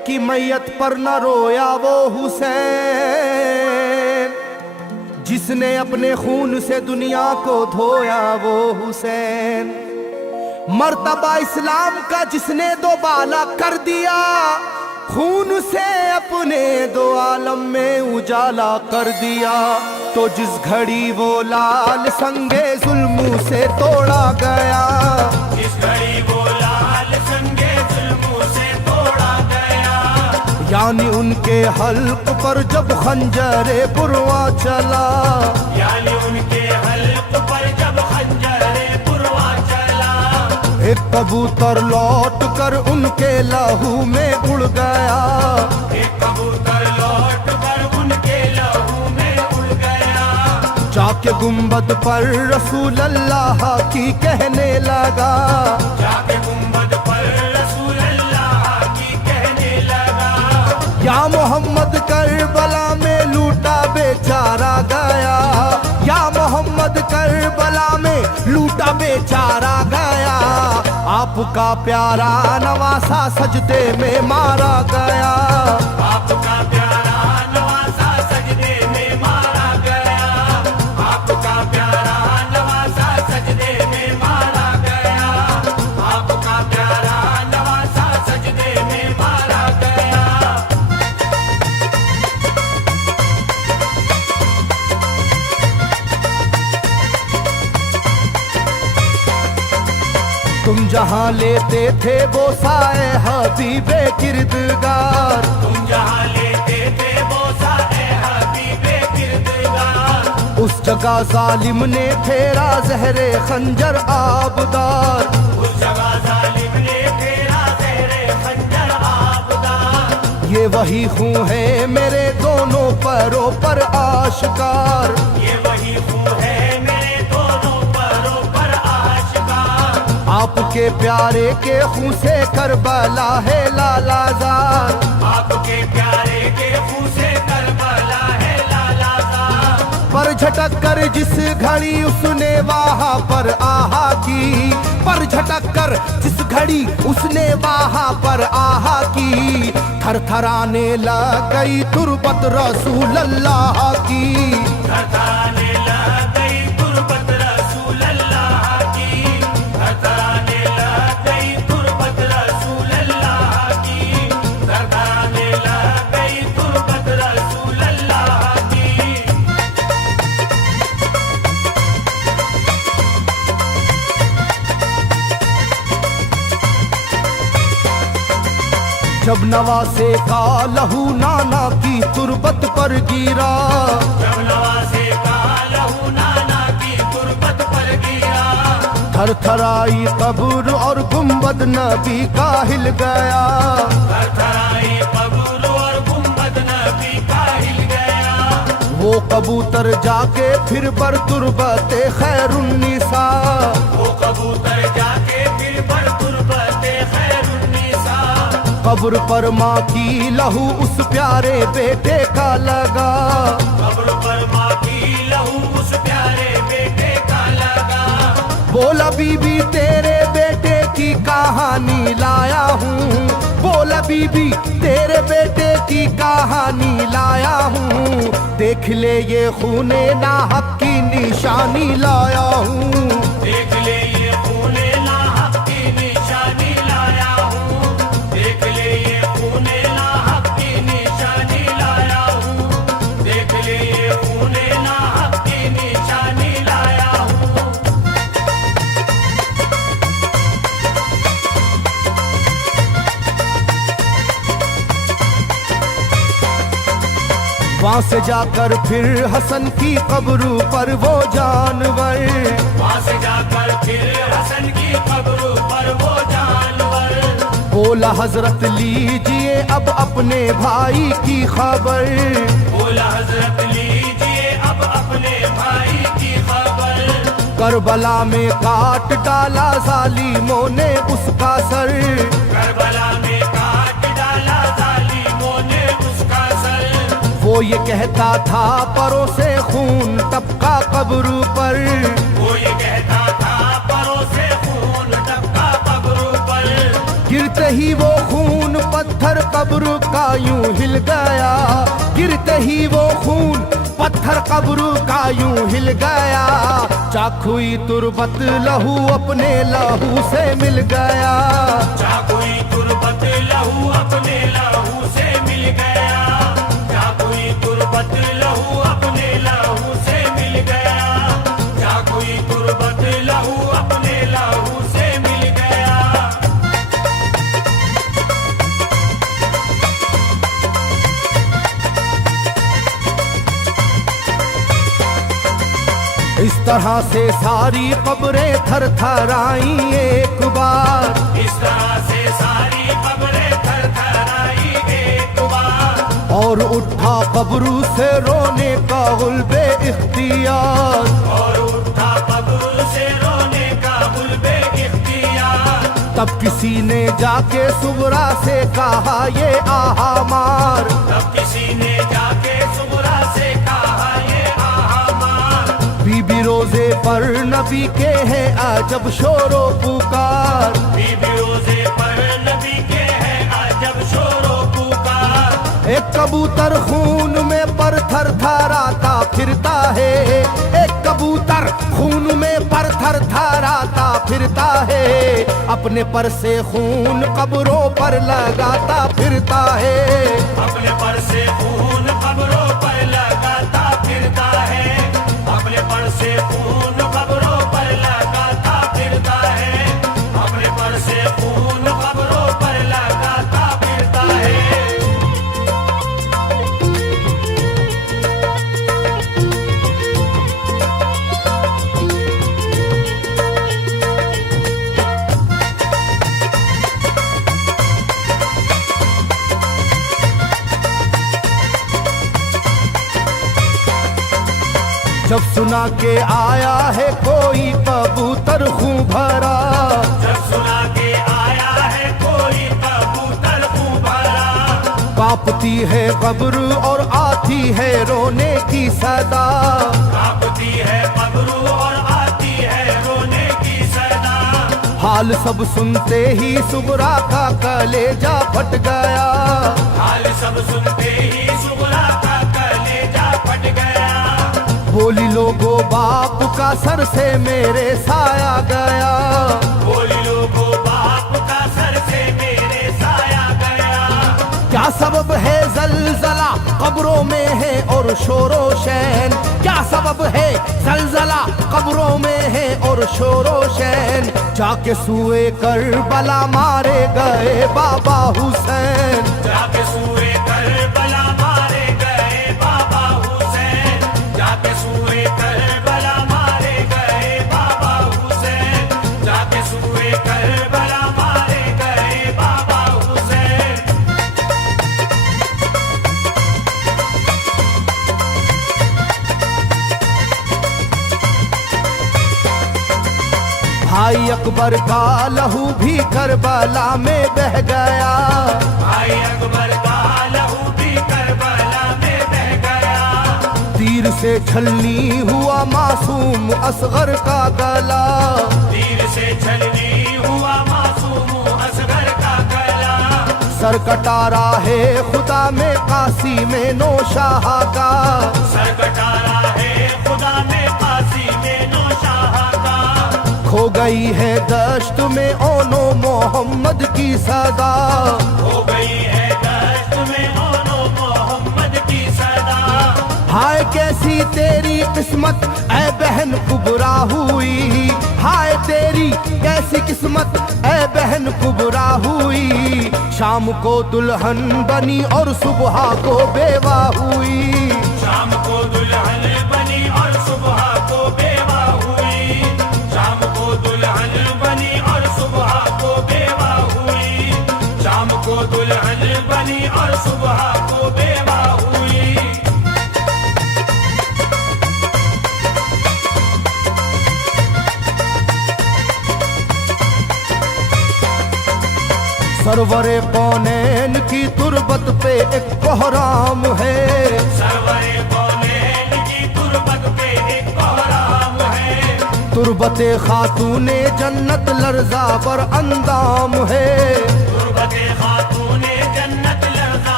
की मैयत पर न रोया वो हुसैन, जिसने अपने खून से दुनिया को धोया वो हुसैन। मर्तबा इस्लाम का जिसने दोबाला कर दिया, खून से अपने दो आलम में उजाला कर दिया। तो जिस घड़ी वो लाल संगे जुल्मों से तोड़ा गया, जिस घड़ी वो लाल संगे जुल्मों से तोड़ा गया, यानी उनके हल्क पर जब खंजरे पुरवा चला, यानी उनके हल्क पर जब खंजरे पुरवा चला, एक कबूतर लौट कर उनके लहू में उड़ गया, एक कबूतर लौट कर उनके लहू में उड़ गया, जाके गुंबद पर रसूल अल्लाह की कहने लगा, जाके गुंबद पर रसूल अल्लाह की कहने लगा, या मोहम्मद करबला में लूटा बेचारा गया, या मोहम्मद करबला में लूटा बेचारा गया। आपका प्यारा नवासा सजदे में मारा गया, आपका प्यारा नवासा सजदे में मारा गया, आपका प्यारा नवासा सजदे में मारा गया, आपका प्यारा नवासा सजदे में मारा गया। तुम जहाँ लेते थे वो साए हबीबे किरदगार, तुम जहाँ लेते थे वो साए हबीबे किरदगार, उस जगह जालिम ने फेरा जहरे खंजर आबदार, उस जगह जालिम ने फेरा जहरे खंजर आबदार। ये वही खून है मेरे दोनों पैरों पर आश्कार, ये वही खून है मेरे दोनों पैरों पर आशिकार। आपके प्यारे के खून से करबला है लालाजार, आपके प्यारे के खून से करबला है लालाजार। पर झटक कर जिस घड़ी उसने वहाँ पर आहा की, पर झटक कर जिस घड़ी उसने वहाँ पर आहा की, थरथराने लग गई तुरबत रसूल अल्लाह की, थरथराने लग गई तुरबत रसूल अल्लाह की, थरथराने लग गई तुरबत रसूल अल्लाह की, थरथराने लग गई तुरबत रसूल अल्लाह की। जब नवासे का लहू नाना की तुरबत पर गिरा, जब नवासे का लहू नाना की तुरबत पर गिरा, थरथराई कब्र और गुंबद नबी का हिल गया, थरथराई कब्र और गुंबद नबी का हिल गया। वो कबूतर जाके फिर पर तुरबते खैरुन्निसा, वो कबूतर जाके फिर पर तुरबते खैरुन्निसा, कब्र पर माँ की लहू उस प्यारे बेटे का लगा, कब्र पर माँ की लहू उस प्यारे बेटे का लगा। बोला बीबी तेरे बेटे की कहानी लाया हूँ, बोला बीबी तेरे बेटे की कहानी लाया हूँ, देख ले ये खूने नाहक की निशानी लाया हूँ, देख ले ये खूने नाहक की निशानी लाया हूँ, देख ले ये खूने नाहक की निशानी लाया हूँ, देख ले ये खूने नाहक की निशानी लाया हूँ। वहाँ से जाकर फिर हसन की कब्र पर वो जानवर, वहाँ से जाकर फिर हसन की कब्र पर वो जानवर, बोला हजरत लीजिए अब अपने भाई की खबर, बोला हजरत लीजिए अब अपने भाई की खबर। करबला में काट डाला जालिमों ने उसका सर, करबला में काट डाला जालिमों ने उसका सर। वो ये कहता था परों से खून टपका कब्र पर, वो ये कहता था परों से खून टपका कब्र पर। गिरते ही वो खून पत्थर कब्र का यूं हिल गया, गिरते ही वो खून पत्थर कब्र का यूं हिल गया। चाकुई तुरबत लहू अपने लहू से मिल गया, चाकुई तुरबत लहू अपने लहू से मिल गया, चाकुई तुरबत लहू अपने लहू से मिल गया, चाकुई तुरबत लहू अपने लहू से मिल गया। इस तरह से सारी कब्रें थर थर आई एक बार, इस तरह से सारी कब्रें थर थर आई एक बार, और उठा कब्र से रोने का गुल्बे इख्तियार, और उठा कब्र से रोने का गुल्बे इख्तियार। तब किसी ने जाके सुगरा से कहा ये आहा मार, तब किसी ने जाके सुगरा से कहा ये आहा मार। बीबी रोजे पर नबी के हैं अजब शोरो पुकार, बीबी रोजे पर नबी के हैं अजब शोरो पुकार। एक कबूतर खून में पर थर थराता फिरता है, एक कबूतर खून में पर थर थराता फिरता है, अपने पर से खून कब्रों पर लगाता फिरता है, अपने पर से खून कब्रों पर लगाता फिरता है, अपने पर से खून कब्रों पर लगाता फिरता है, अपने पर से खून कब्रों पर लगाता फिरता है। जब सुना के आया है कोई कबूतर खूं भरा, जब सुना के आया है कोई कबूतर खूं भरा, कांपती है कब्र और आती है रोने की सदा, कांपती है कब्र और आती है रोने की सदा। हाल सब सुनते ही सुगरा का कलेजा फट गया, हाल सब सुनते ही सुगरा का कलेजा फट गया। बोली लोगो बाप का सर से मेरे साया गया, बोली लोगो बाप का सर से मेरे साया गया। क्या सबब है जलजला कब्रों में है और शोरो शैन, क्या सबब है जलजला कब्रों में है और शोरो शैन। जाके सुए करबला मारे गए बाबा हुसैन, जाके सुए करबला मारे गए बाबा हुसैन, जाके सुए करबला मारे गए बाबा हुसैन, जाके सुए करबला मारे गए बाबा हुसैन। भाई अकबर का लहू भी करबला में बह गया, भाई अकबर का लहू भी करबला में बह गया। तीर से छलनी हुआ मासूम असगर का गला, तीर से छलनी हुआ मासूम असगर का गला। सर कटारा है खुदा में काशी में नौशाह का, सर कटारा है खुदा में काशी में नौशाह का। खो गई है दश्त में ओनो मोहम्मद की सदा, हो गई है दश्त में ओनो मोहम्मद की सदा। हाय कैसी तेरी किस्मत ऐ बहन कुबरा हुई, हाय तेरी कैसी किस्मत ऐ बहन कुबरा हुई। शाम को दुल्हन बनी और सुबह को बेवा हुई, शाम को दुल्हन बनी और सुबह को बेवा हुई, शाम को दुल्हन बनी और सुबह को बेवा हुई, शाम को दुल्हन बनी और सुबह को बेवा हुई। सरवरे कौनैन की तुरबत पे एक कोहराम है, सरवरे कौनैन की तुरबत पे एक कोहराम है। तुरबते खातूने जन्नत लर्जा पर अंदाम है, तुरबत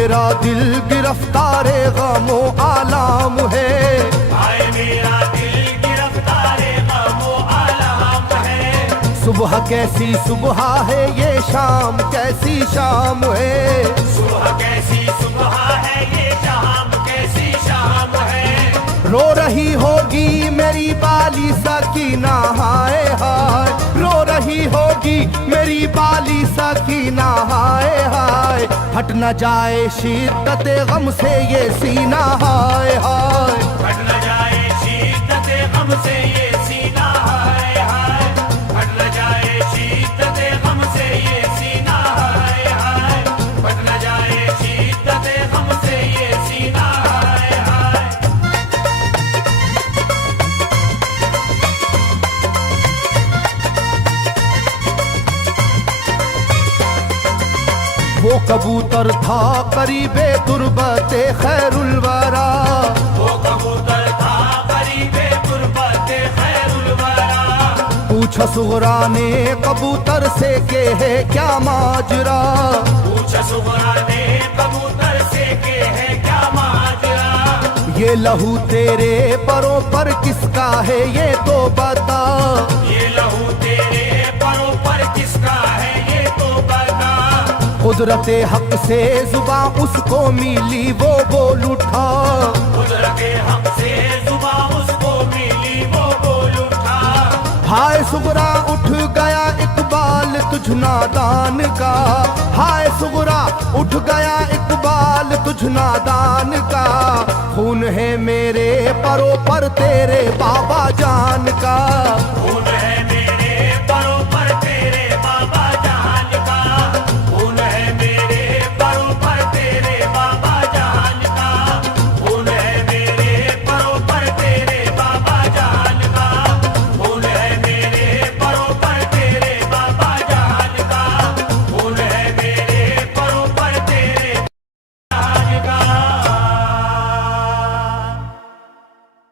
मेरा दिल गिरफ्तारे गमो आलाम है, हाय मेरा दिल गिरफ्तारे गमो आलम है। सुबह कैसी सुबह है ये शाम कैसी शाम है, सुबह कैसी सुबह है ये शाम कैसी शाम है। रो रही होगी मेरी बाली सकीना हाय हाय, रो रही होगी मेरी बाली सकीना हाय हाय, हट न जाए शिद्दत गम से ये सीना हाय हाय, हट न जाए शिद्दत गम से ये सीना हाय हाय, हट न जाए शिद्दत गम से ये सीना हाय हाय, हट न जाए शिद्दत गम से ये सीना हाय हाय। वो कबूतर था करीबे तुरबते खैरुल वरा, वो कबूतर था करीबे तुरबते खैरुल वरा। पूछा सुगरा ने कबूतर से के है क्या माजरा, पूछा सुगरा ने कबूतर से के है क्या माजरा। ये लहू तेरे परों पर किसका है ये तो बता, ये लहू तेरे परों पर किसका है ये तो बता। कुदरते हक से जुबां उसको मिली वो बोल उठा, कुदरते हक से जुबां उसको मिली वो बोल उठा। हाय सुगरा उठ गया इकबाल तुझ नादान का, हाय सुगरा उठ गया इकबाल तुझ नादान का, खून है मेरे परों पर तेरे बाबा जान का, खून है मेरे